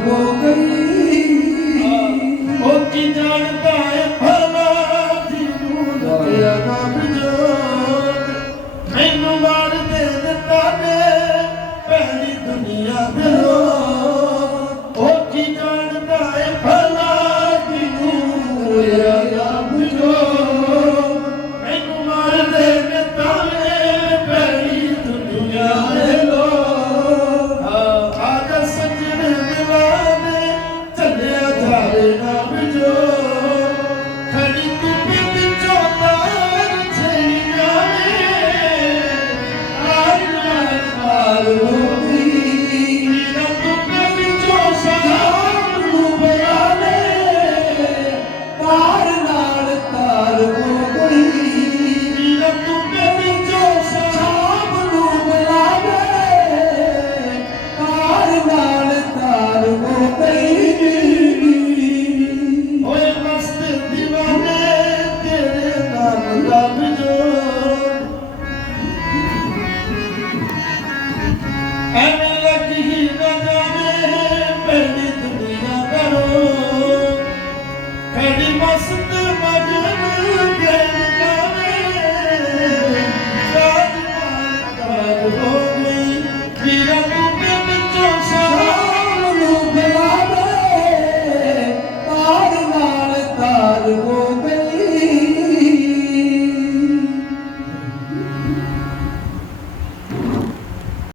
ਹੋ। ਗਈ ਉਹ ਕੀ ਜਾਣਦਾ ਹੈ ਭਲਾ ਜਿਹਨੂੰ ਲੱਗਿਆ ਨਾ ਬਿਜੋਗ ਮੈਨੂੰ ਵਾਰ ਦੇ ਦਿੱਤਾ ਨੇ, ਪਹਿਲੀ ਦੁਨੀਆ ਦੇ Amen.